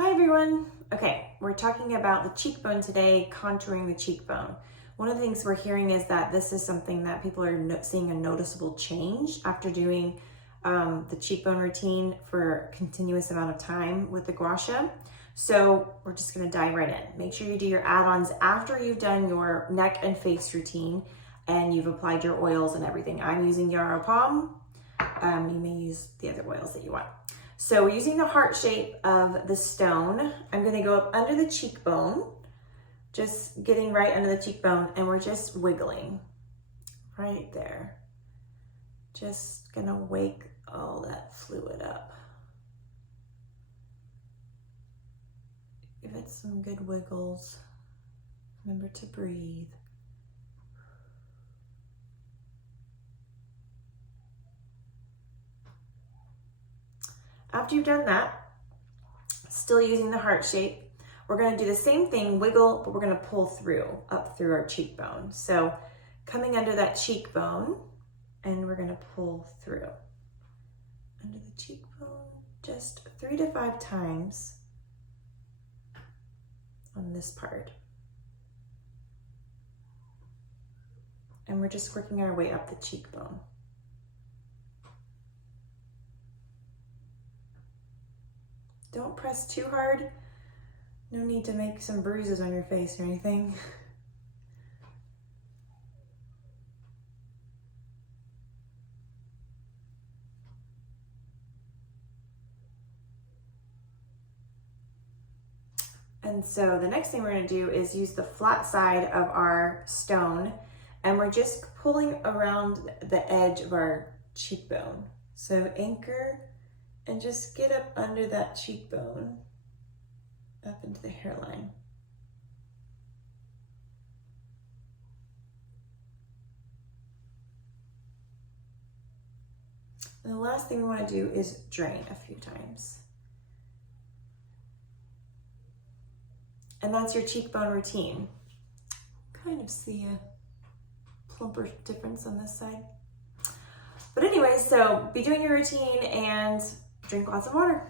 Hi everyone. Okay, we're talking about the cheekbone today, contouring the cheekbone. One of the things we're hearing is that this is something that people are seeing a noticeable change after doing the cheekbone routine for a continuous amount of time with the Gua Sha. So we're just gonna dive right in. Make sure you do your add-ons after you've done your neck and face routine and you've applied your oils and everything. I'm using Yarrow Palm. You may use the other oils that you want. So we're using the heart shape of the stone. I'm gonna go up under the cheekbone, just getting right under the cheekbone, and we're just wiggling right there. Just gonna wake all that fluid up. Give it some good wiggles. Remember to breathe. After you've done that, still using the heart shape, we're gonna do the same thing, wiggle, but we're gonna pull through, up through our cheekbone. So coming under that cheekbone, and we're gonna pull through. Under the cheekbone, just 3 to 5 times on this part. And we're just working our way up the cheekbone. Don't press too hard. No need to make some bruises on your face or anything. And so the next thing we're gonna do is use the flat side of our stone, and we're just pulling around the edge of our cheekbone. So anchor and just get up under that cheekbone, up into the hairline. And the last thing we want to do is drain a few times. And that's your cheekbone routine. Kind of see a plumper difference on this side. But anyways, so be doing your routine and drink lots of water.